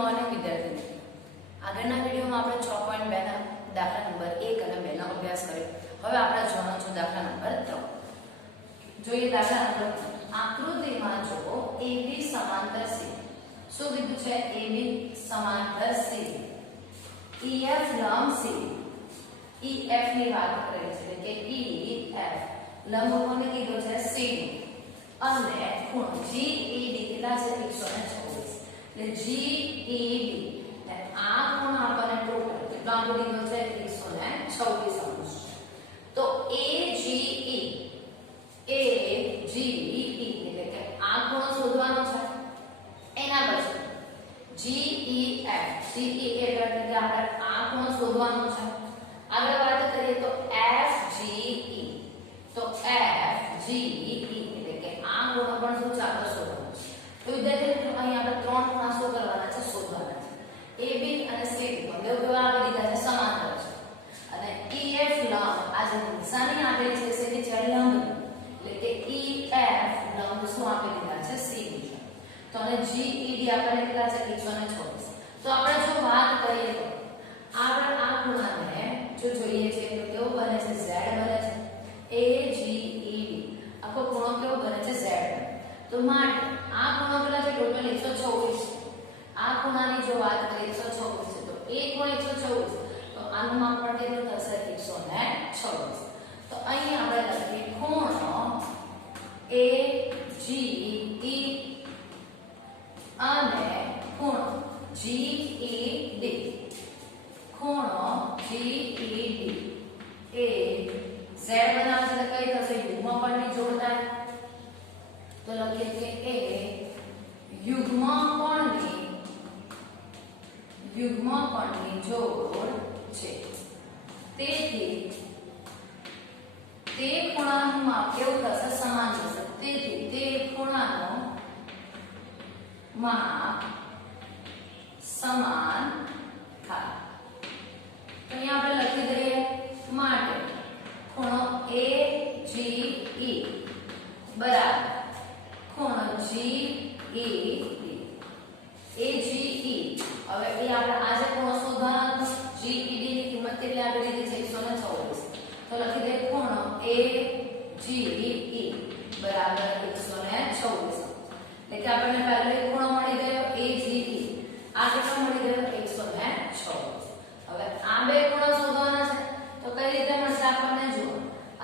Morning વિદ્યાર્થી મિત્રો, આગળના વિડીયોમાં આપણે 6.2 ના દાખલા નંબર 1 અને 2 નો અભ્યાસ કર્યો. હવે આપણે જોવાનો છે દાખલા નંબર 3. જોઈએ દાખલા નંબર 3. આકૃતિમાં જો AB સમાંતર C. શું કીધું છે? AB સમાંતર C. EF લંબ C. EF ની વાત કરે છે કે EF લંબ કોને કીધો છે? C અને ખૂણો GED કેટલા છે? 126. એટલે GED આ ખૂણો આપણને ટોટલ કેટલો આપી દીધો છે? 126 અંશ. તો AGE એટલે કે આ ખૂણો શોધવાનો છે. એના પછી GEF એટલે કે આપણે આ ખૂણો શોધવાનો છે. આગળ વાત કરીએ તો FGE તો FGE એટલે કે આ ખૂણો પણ શું છે? આપણે શોધવાનો છે. તો વિદ્યાર્થી મિત્રો અહીં આપણે ત્રણ ખૂણા શું કરવાના છે? શોધવાના છે. AB અને CD બંને કેવા આપી દીધા છે? સમાંતર છે. અને EF લંબ આ જે નિશાની આપેલી છે શેની છે? લંબ. એટલે કે EF લંબ શું આપી દીધા છે? CD છે. તો અને GED આપણને કેટલા છે? 126. તો આપણે જો વાત કરીએ તો આપણે આ ખૂણાને જો જોઈએ છે તો કેવો બને છે? Z બને છે. AGED આખો ખૂણો કેવો બને છે? Z. તો માટે આ ખૂણો કેટલા છે? ટોટલ 126. આ ખૂણાની જો વાત કરીએ 126 છે તો એક ખૂણો 126 તો આનું માપ પણ કેટલું થશે? 126. તો અહીં આપણે લખીએ ખૂણો AGE અને ખૂણો GED. ખૂણો GED એ Z બનાવશે તો કઈ થશે? યુગ્મ કોણની જોડતા. તો લખીએ કે એ યુગ્મ કોણની જોડ છે. તેથી તે ખૂણાનું માપ કેવું થશે? સમાન થશે. તેથી તે ખૂણાનો માપ સમાન થાય. તો અહીંયા આપણે લખી દઈએ માટે ખૂણો AGE બરાબર ખૂણો GED. AGE હવે એ આપણે આજે ખૂણો શોધવાનો હતો. GED ની કિંમત કેટલી આપી દીધી છે? 126. તો લખી દઈએ ખૂણો AGE બરાબર 126. એટલે કે આપણને પહેલો એક ખૂણો મળી ગયો AGE. આ કેટલો મળી ગયો? 126. હવે આ બે ખૂણા શોધવાના છે. તો કઈ રીતે મળશે આપણને? જુઓ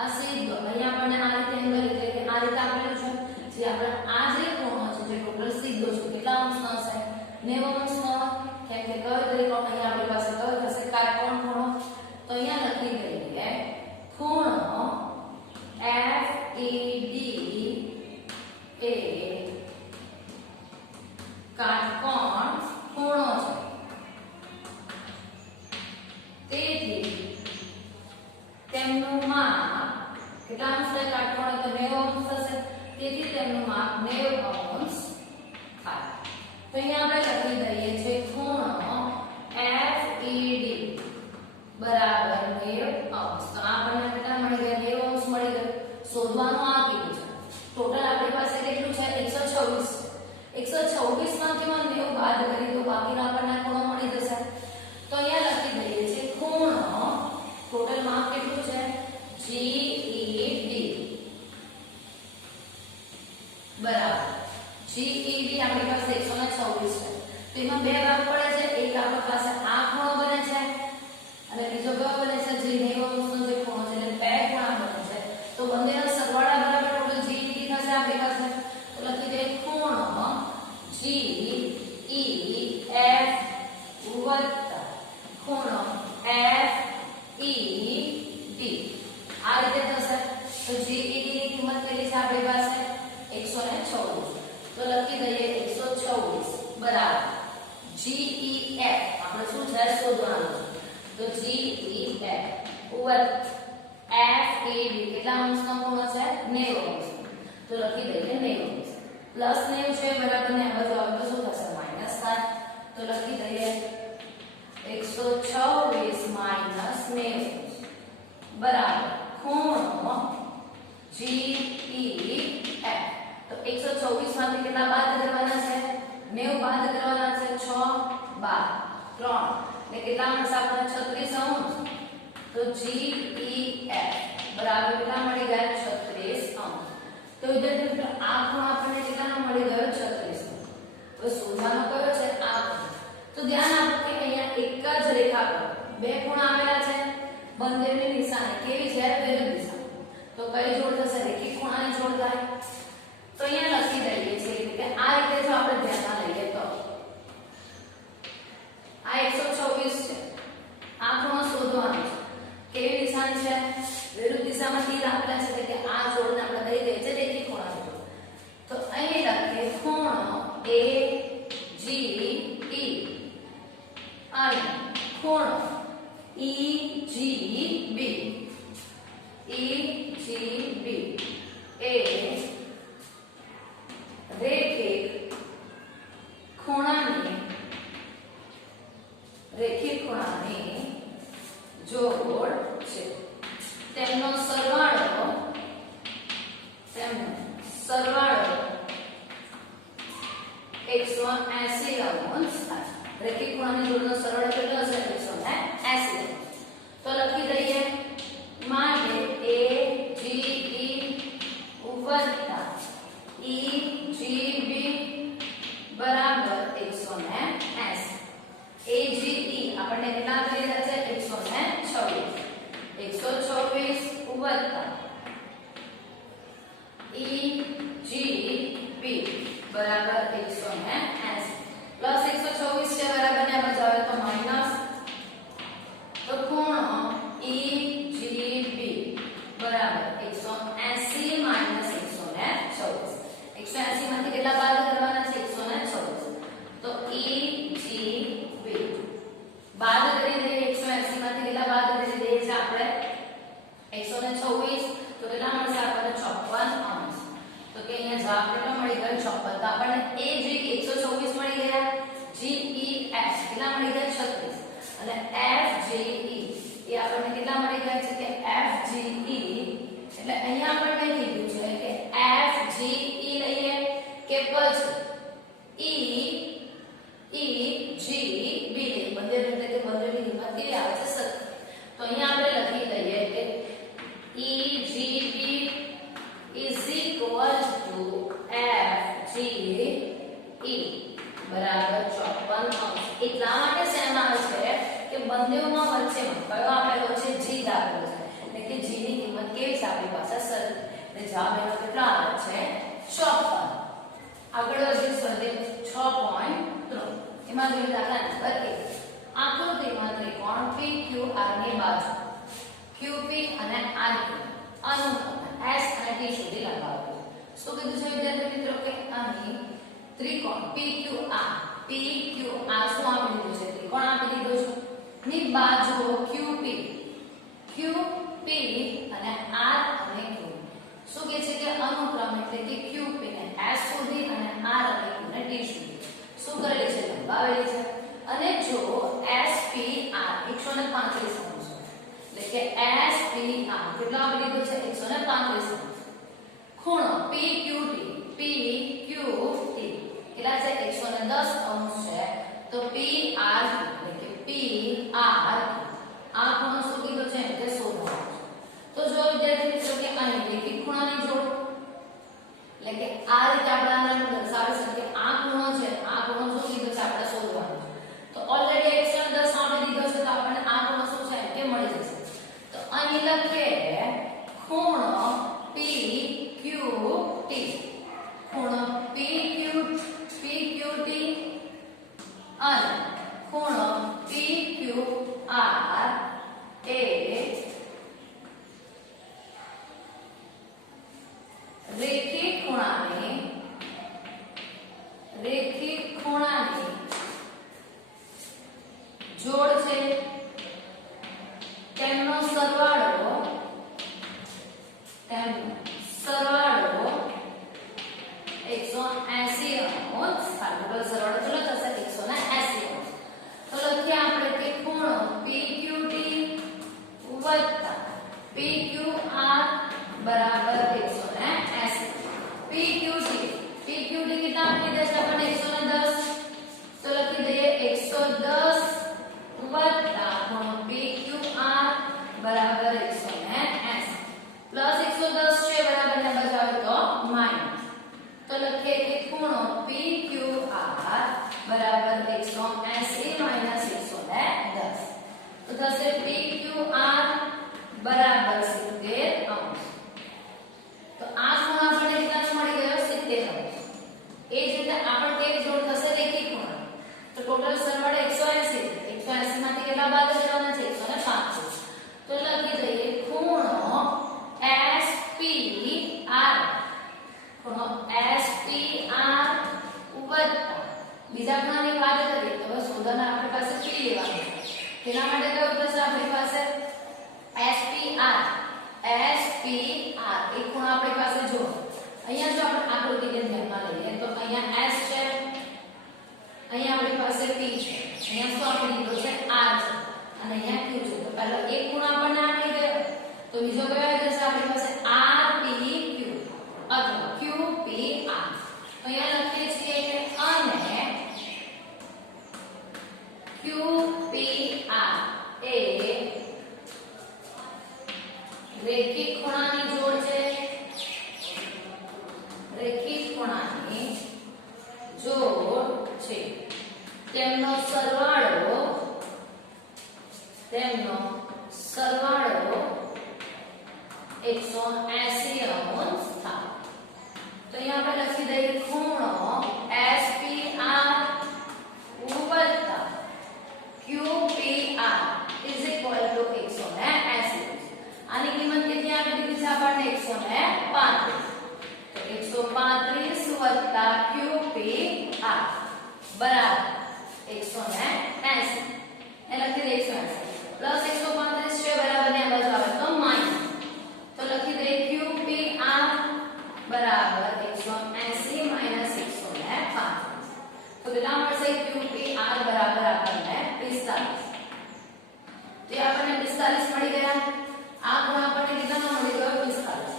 આ સીધો અહીંયા આપણને આ રીતે એંગલ એટલે કે આ રીતે આપેલું છે. જે આપણે આ જે ખૂણો છે જે ટોટલ સીધો છે કેટલા અંશનો હશે? 90 અંશનો. કેમ કે કર્વ તરીકે અહીંયા આપણી પાસે કર્વ થશે કાટકોણ ખૂણો. તો અહીંયા લખી દઈએ ખૂણો FED એ કાટકોણ ખૂણો છે. તેથી તેમનું માપ કેટલા અંશ થાય? કાટકોણ તો 90 અંશ થશે. તેથી તેમનું માપ 90 અંશ થાય. તો અહીંયા આપણે લખી દઈએ છે ખૂણો FED બરાબર 90 અંશ. તો આપણને કેટલા મળી ગયા? 90 અંશ મળી ગયા. શોધવાનું આ કીધું છે. ટોટલ આપણી પાસે કેટલું છે? 126. 126 માંથી 90 બાદ કરી તો બાકીનો આપણને ખૂણો મળી જશે. તો અહીંયા લખી દઈએ છે ખૂણો ટોટલ માપ કેટલું છે? GED બરાબર GED આપણી પાસે 126 છે. તો એમાં બે ભાગ પડે છે. એક આપણી પાસે આ ખૂણો બને છે અને બીજો કયો બને છે? જે 90 અંશનો જે ખૂણો છે. એટલે બે ખૂણા બને છે. તો બંનેના સરવાળા બરાબર ટોટલ GED થશે આપણી પાસે. તો લખી દઈએ ખૂણો GEF વત્તા ખૂણો FED આ રીતે થશે. તો GED ની કિંમત કેટલી છે આપણી પાસે? 126. તો લખી દઈએ 126 બરાબર GEF આપણે શું છે? શોધવાનું છે. તો GEF વત્તા FED કેટલા અંશનો ખૂણો છે? 90 અંશ. તો લખી દઈએ 90 અંશ. પ્લસ 90 છે બરાબર ને આ બાજુ આવે તો શું થશે? માઈનસ થાય. તો લખી દઈએ 126 માઈનસ 90 બરાબર ખૂણો GEF. તો 124 માંથી કેટલા બાદ કરવાના છે? 90 બાદ કરવાના છે 6 ને કેટલા મળશે આપણને 36 અંશ તો GEF બરાબર કેટલા મળી ગયા 36 અંશ તો વિદ્યાર્થી મિત્રો આ ખૂણો આપણને કેટલાનો મળી ગયો 36 તો સોજાનો કયો છે આ તો ધ્યાન આપો કે અહીંયા એક જ રેખા પર બે ખૂણા આવેલા છે બંનેની નિશાની કેવી છે વિરુદ્ધ દિશા તો કઈ જોડ થશે રેખીય ખૂણાની જોડ થાય તો અહીંયા લખી દઈએ છીએ કે આ રીતે જો આપણે ધ્યાનમાં લઈએ તો આ 124 છે આ ખૂણો શોધવાનો છે કેવી નિશાની છે વિરુદ્ધ દિશામાં તીર આપેલા છે એટલે કે આ જોડને આપણે કહી દઈએ છીએ રેખીય ખૂણાનો જોડ તો અહીં લખીએ ખૂણો AGE અને ખૂણો EGB એ રેખીય ખૂણાની જોડ છે તેમનો સરવાળો 180 અંશ થાય રેખીય ખૂણાની જોડનો સરવાળો કેટલો હશે 180 તો લખી દઈએ માટે AGE વત્તા EGB બરાબર 180 AGE આપણને કેટલા કરી રહ્યા છે 126 વત્તા EGB બરાબર 180 પ્લસ 126 છે બરાબર ને આ બાજુ આવે તો માઈનસ તો ખૂણો EGB બરાબર 180 માઈનસ 126 180 માંથી કેટલા બાદ કરવાના છે 126 તો EGB બાદ કરી દઈએ 180 માંથી કેટલા બાદ કરી દઈએ છે આપણે 126 તો કેટલા મળશે આપણને 56 અંશ તો કે અહીંયા જવાબ કેટલો મળી ગયો 56 તો આપણને AG 124 મળી ગયા GEF કેટલા મળી ગયા 36 અને FGE એ આપણને કેટલા મળી ગયા છે કે FGE એટલે અહીંયા આપણને કીધું છે કે FGE લઈએ કે પછી EGB બંને એટલે કે બંનેની કિંમત કેવી આવે છે 70 તો અહીંયા આપણે લખી દઈએ કે EGB is equal to FGE બરાબર 54 અંશ એટલા માટે શેમ આવે છે કે બંનેમાં વચ્ચેમાં કયો આપેલો છે G આપેલો છે એટલે કે G ની કિંમત કેવી છે આપણી પાસે 70 એટલે જવાબ એનો કેટલો આવે છે 54 આગળ વધીએ સ્વાધ્યાય 6.3 એમાં જોઈએ દાખલા નંબર 1 આકૃતિમાં ત્રિકોણ PQR ની બાજુ QP અને RQ અનુક્રમે S અને T સુધી લંબાવો શું કીધું છે વિદ્યાર્થી મિત્રો કે અહીં ત્રિકોણ PQR શું આપી દીધું છે ત્રિકોણ આપી દીધો છે ની બાજુઓ QP અને R અને Q શું કહે છે કે અનુક્રમ એટલે કે QP ને S સુધી અને R અને Q ને T સુધી શું કરેલી છે લંબાવેલી છે અને જો SPR 135 અંશ એટલે કે SPR કેટલો આપી દીધો છે 135 અંશ ખૂણો PQT કેટલા છે 110 અંશ છે તો PR એટલે કે PR આ ખૂણો શું કીધો છે એટલે શોધવાનો તો જો વિદ્યાર્થી મિત્રો કે અહીં રેખીય ખૂણાની જોડ એટલે કે આ રીતે આપણે દર્શાવી શકીએ આ ખૂણો છે આ ખૂણો શું કીધો છે આપણે શોધવાનો તો ઓલરેડી 110 આપી દીધો છે તો આપણને આ ખૂણો શું છે કે મળી જશે તો અહીં લખીએ ખૂણો PQT ખૂણો PQT અને ખૂણો PQR એ રેખીય ખૂણાની જોડ છે તેમનો સરવાળો 180 અંશ થાય સરવાળો કેટલો થશે 180 અંશ તો લખીએ આપણે કે ખૂણો PQT વત્તા PQR બરાબર 180 PQT કેટલા આપી દે છે આપણને 110 તો લખી દઈએ 110 180 માઈનસ 110 તો થશે PQR બરાબર 70 અંશ. તો આ ખૂણો આપણને કેટલા મળી ગયો 70 અંશ. એ જ રીતે આપણે કેવી જોડ થશે રેખીય ખૂણા. તો ટોટલ સરવાળે 180 180 માંથી કેટલા બાદ કરવાના છે 135. તો લખી દઈએ ખૂણો SPR ખૂણો SPR વત્તા બીજા ખૂણાની વાત કરીએ તો બસ ઉદાહરણ આપણી પાસે P લેવાનું છે. તેના માટે કયું થશે આપણી પાસે SPR એ ખૂણો આપણી પાસે જો અહીંયા જો આપણે આકૃતિને ધ્યાનમાં લઈએ તો અહીંયા S છે, અહીંયા આપણી પાસે P છે, અહીંયા શું આપણે લીધો છે R છે અને અહીંયા Q છે. તો પહેલો એક ખૂણો આપણને આપી ગયો તો બીજો કયો આવી જશે આપણી પાસે RPQ અથવા QPR. તો અહીંયા લખીએ છીએ કે અને QPR એ રેખીય ખૂણાની જોડ છે. રેખીય ખૂણાની જોડ છે. તેમનો સરવાળો 180 અંશ થાય. તો અહીંયા આપણે લખી દઈએ ખૂણો SPR વત્તા QPR is equal to 180. આની કિંમત કેટલી આપી દીધી છે આપણને 135. તો 135 વત્તા QPR બરાબર 180. એ લખી દઈએ 180 પ્લસ 135 છે બરાબર ને બાજુ આવે તો માઈનસ. તો લખી દઈએ QPR બરાબર 180 માઈનસ 135. તો કેટલા મળશે QPR બરાબર આપણને 45. તો આપણને 45 મળી ગયા. આ ખૂણો આપણને કેટલામાં મળી ગયો 45.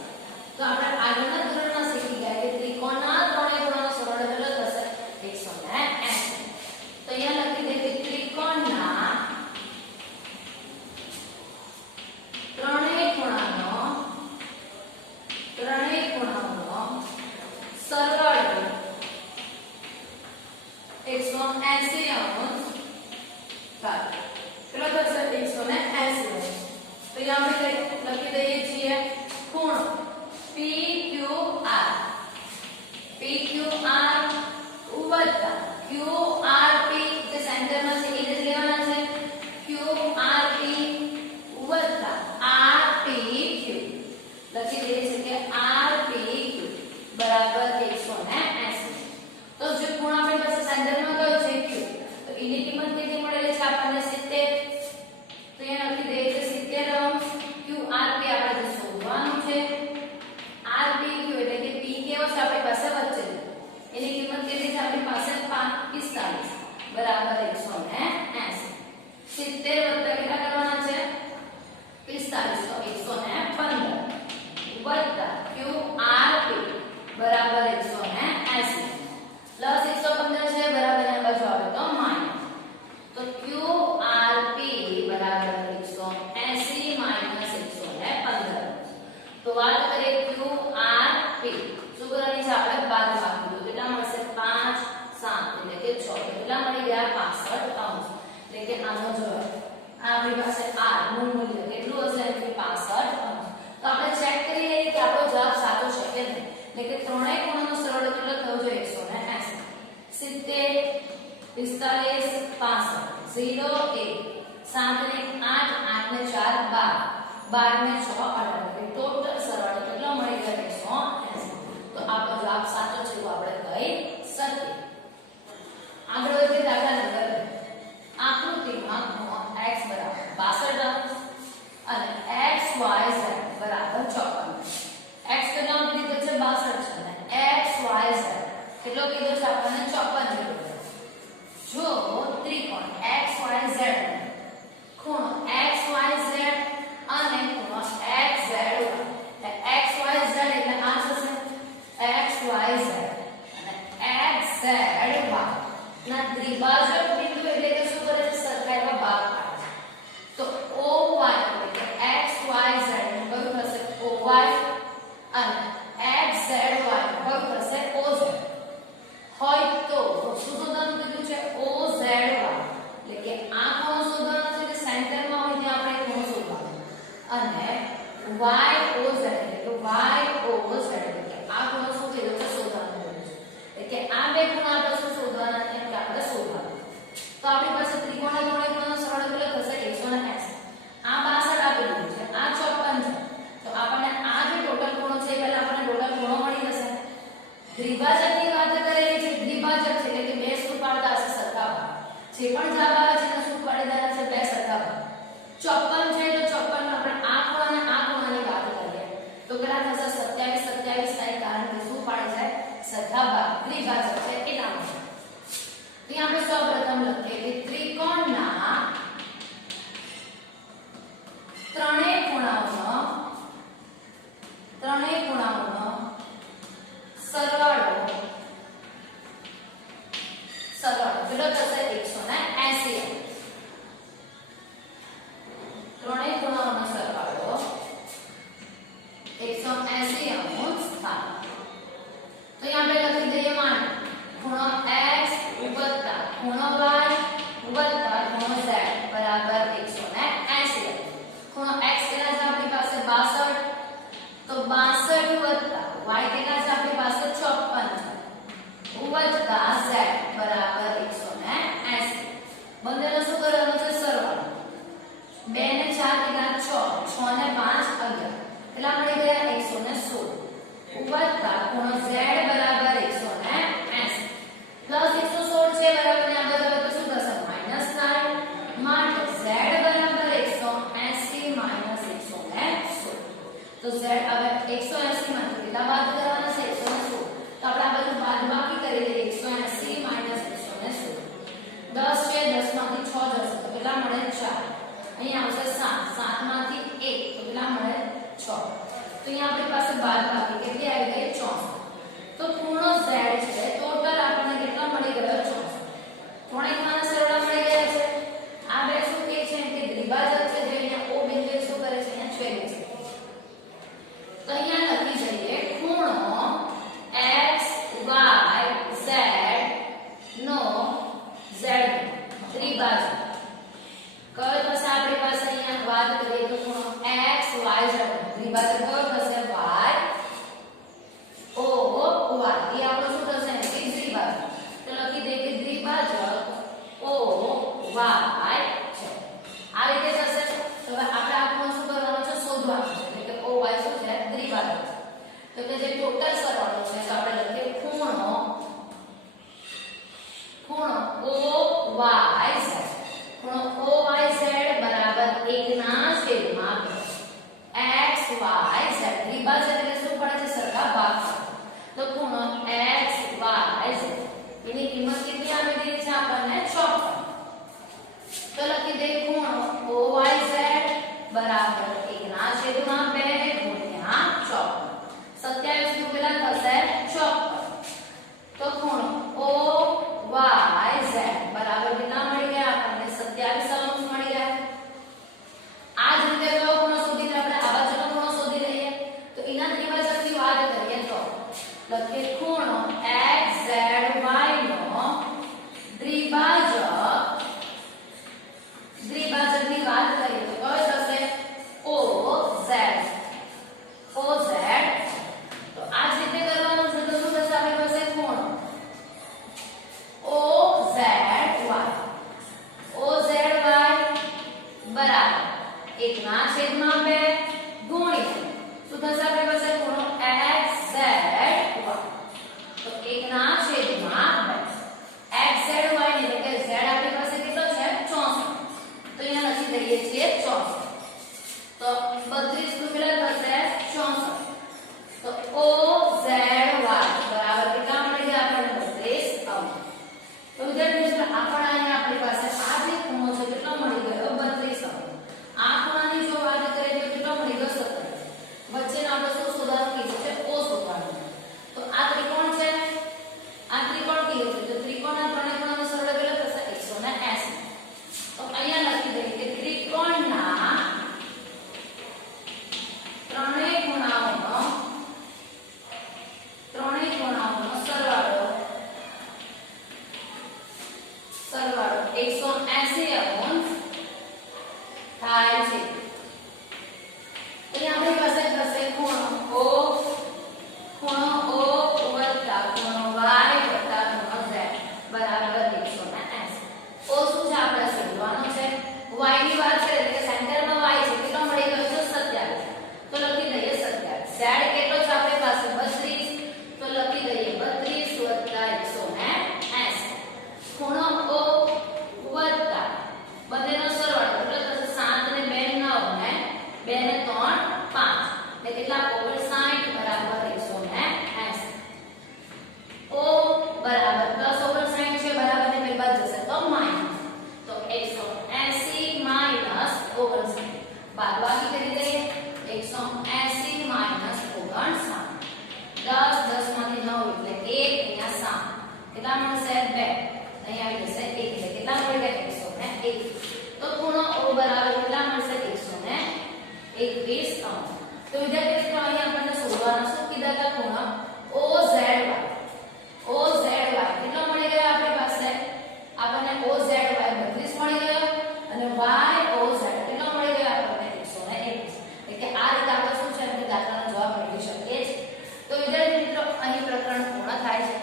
તો આપણે આગળના ધોરણમાં શીખી ગયા કે ત્રિકોણના ત્રણેય ખૂણાનો સરવાળો કેટલો થશે 180. તો અહીંયા લખી દઈએ કે ત્રિકોણના ત્રણેય ખૂણાનો સરવાળો 180 અંશ થાય. કેટલો થશે 180 અંશ. તો यहाँ पे लखी दઈએ છીએ ખૂણો PQR વત્તા QRP જે સેન્ટરમાં છે એ જ લેવાના છે. QRP વત્તા RPQ લખી દઈએ છે કે RPQ બરાબર 180. તો જે ખૂણો આપણી પાસે સેન્ટરમાં ગયો છે Q તો એની કિંમત કેટલી મળેલી છે આપણને 70. તો અહીંયા લખી દઈએ છે 70 અંશ. QRP આપણે શોધવાનું છે. RPQ એટલે કે P કેવો છે આપણી પાસે વચ્ચે એની કિંમત કેટલી છે આપણી પાસે 45 બરાબર 180. 70 વત્તા કેટલા કરવાના છે 45 તો 115 વત્તા QRP બરાબર 180 પ્લસ 115 છે બરાબર એના બાજુ આવે તો માઈનસ. તો QRP બરાબર 180 માઈનસ 115. તો વાત કરીએ QRP શું કરવાની છે આપણે બાદ બાકી. તો કેટલા મળશે 5 7 એટલે કે 6. કેટલા મળી ગયા 65 અંશ. એટલે કે આનો જવાબ આપણી પાસે R નું મૂલ્ય કેટલું હશે એટલે 65 અંશ. તો આપણે ચેક કરી લઈએ કે આપણો જવાબ સાચો છે કે નહીં. એટલે કે ત્રણેય ખૂણાનો સરવાળો કેટલો થયો છે 180. 70 45 65 0 1 7 ને 8 8 ને 4 12 12 ને 6 18. ટોટલ સરવાળો કેટલો મળી ગયો 180. તો આપણો જવાબ સાચો છે તો આપણે કહી શકીએ. આગળ વધીએ દાખલા નંબર 2. આકૃતિમાં ખૂણો x બરાબર 62 અંશ અને xyz બરાબર 54. x કેટલા દીધો છે 62 છે અને xyz કેટલો કીધો છે આપણને 54 કીધો છે. જો ત્રિકોણ xyz ખૂણો xyz અને ખૂણો xzy xyz એટલે આ થશે xyz અને xzy ના દ્વિભાજક બિંદુ એટલે કે શું કરે છે સરખાઈમાં ભાગ પાડે છે. તો OY એટલે કે xyz નું કયું થશે OY અને xzy નું કયું થશે OZ. હોય તો શું શોધવાનું કીધું છે OZ તો આપણી પાસે ત્રિકોણના ત્રણેય ખૂણાનો સરવાળો કેટલો થશે 180. આ 62 આપેલું છે, આ 54 છે. તો આપણને આ જે ટોટલ ખૂણો છે એ પહેલા આપણને ટોટલ ખૂણો મળી જશે. દ્વિભાજકની વાત કરેલી છે, દ્વિભાજક છે એટલે કે બે શું પાડતા હશે સરખા ભાગ. જે પણ જવાબ આવે છે એને શું પાડી દેવાના છે? બે સરખા ભાગ. 54 છે તો 54 માં આપણે આ ખૂણા અને આ ખૂણાની વાત કરીએ તો કેટલા થશે? 27 27 થાય, કારણ કે શું પાડે છે? સરખા ભાગ. દ્વિભાજક છે એટલા માટે. તો આપણે સૌપ્રથમ લખીએ કે ત્રિકોણના ત્રણેય ખૂણાઓનો સરવાળો કેટલો થશે? 180. ત્રણેય ખૂણાઓનો સરવાળો 180 અંશ થાય. તો અહીંયા આપણે લખી દઈએ માન ખૂણો x વત્તા ખૂણો y વત્તા ખૂણો z બરાબર 180. ખૂણો x કેટલા છે આપણી પાસે? 62. તો 62 વત્તા y કેટલા છે આપણી પાસે? 54 વત્તા z બરાબર 180. બંનેનો શું કરવાનો છે? સરવાળો. 2 ને 4 કેટલા? 6 6 ને 5 11 કેટલા મળી ગયા? 116 વત્તા ખૂણો z બરાબર 180 પ્લસ 116 છે બરાબર ને આ બધા તો શું થશે? માઈનસ થાય. માટે z બરાબર 180 માઈનસ 116. તો z હવે 180 માંથી કેટલા બાદ કરવાના છે? 116. તો આપણે આ બધું બાદબાકી કરી દઈએ. 180 માઈનસ 116 10 છે, 10 માંથી 6 જશે તો કેટલા મળે? 4. અહીંયા આવશે 7 7 માંથી 1 તો કેટલા મળે? 6. તો અહીંયા આપણી પાસે બાદબાકી કેટલી આવી ગઈ? 64. તો ખૂણો z છે ટોટલ આપણને કેટલા મળી ગયો? 64. ત્રણેય ખૂણાના સરવાળા મળી ગયા છે. આ બે શું કહે છે કે દ્વિભાજક છે, જે અહીંયા O બિંદુએ શું કરે છે? અહીંયા છેદે છે. તો અહીંયા લખી જઈએ ખૂણો x y z નો z ત્રિભાજક કયો થશે? આપણી પાસે અહીંયા વાત કરીએ તો ખૂણો x y z ત્રિભાજક કયો થશે? y o y. એ આપણો શું થશે? દ્વિભાજક. તો લખી દઈએ કે દ્વિભાજક o y છે. આ રીતે થશે. તો હવે આપણે આ ખૂણો શું કરવાનો છે? શોધવાનો છે. એટલે કે o y શું છે? દ્વિભાજક. તો કે જે ટોટલ સરવાળો છે તો આપણે લખીએ ખૂણો o y z. ખૂણો o y z બરાબર 1/2 x y z. દ્વિભાજક એટલે શું પડે છે? સરખા ભાગ. તો ખૂણો x y z એની કિંમત કેટલી આવી ગઈ છે આપણને? 54. તો લખી દે ખૂણો o y z બરાબર 1/2 ગુણ્યા 54. 27 નું પેલા થશે 54. તો ખૂણો o y z બરાબર કેટલા મળી ગયા આપણને? 27 અંશ મળી ગયા. આ જ રીતે કયો ખૂણો શોધી આપણે આ બાજુનો ખૂણો શોધી લઈએ. તો એના દ્વિભાજકની વાત કરીએ તો લખીએ ખૂણો x z y નો દ્વિભાજકની વાત કરીએ તો કયો થશે? o z. તો આ જ રીતે કરવાનું છે. તો શું થશે આપણી પાસે? ખૂણો o z y બરાબર 1/2 ગુણ્યા શું થશે આપણી પાસે? ખૂણો x z y. તો 1/2 x z y એટલે કે z આપણી પાસે કેટલો છે? 64. તો અહીંયા લખી દઈએ છીએ 64. તો 32 નું કેટલા થશે? 64. તો o z y બરાબર કેટલા મળી ગયા આપણને? 32 અંશ. તો વિદ્યાર્થી મિત્રો આપણે અહીંયા આપણી પાસે આ જે ખૂણો છે કેટલો મળી ગયો? 32 અંશ. આ ખૂણાની જો વાત કરીએ તો કેટલો મળી ગયો? 27. વચ્ચેનો આપણે શું શોધવાનું કીધું છે? O શોધવાનું. તો આ ત્રિકોણ છે, આ ત્રિકોણ કીધું છે. તો ત્રિકોણના ત્રણેય ખૂણાનો સરવાળો કેટલો થશે? 180. તો અહીંયા લખી દઈએ કે ત્રિકોણના ત્રણેય ખૂણાઓનો સરવાળો 180 અંશ થાય છે. અહીંયા આપણી પાસે થશે ખૂણો O વત્તા ખૂણો y વત્તા ખૂણો z બરાબર 180. O શું 59 બાદબાકી કરી દઈએ 180 માઈનસ 59 10 10 માંથી 9 એટલે 1 અહીંયા 7 કેટલા મળશે 2 અહીં આવી જશે 1 એટલે કેટલા મળી ગયા 101 તો ખૂણો O બરાબર કેટલા મળશે 121 અંશ તો વિદ્યાર્થી મિત્રો અહીં આપણને શોધવાના શું કીધા હતા ખૂણો OZY કેટલો મળી ગયો આપણી પાસે આપણને OZY 32 મળી ગયો અને YOZ કેટલો મળી ગયો આપણને 121 એટલે આ રીતે આપણે શું છે આપણે દાખલાનો જવાબ મેળવી શકીએ છીએ તો વિદ્યાર્થી મિત્રો અહીં પ્રકરણ પૂર્ણ થાય છે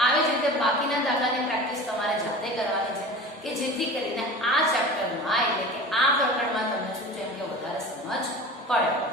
આવી જ રીતે બાકીના દાખલાની પ્રેક્ટિસ તમારે જાતે કરવાની છે કે જેથી કરીને આ ચેપ્ટરમાં એટલે કે આ પ્રકરણમાં તમને શું છે કે વધારે સમજ પડે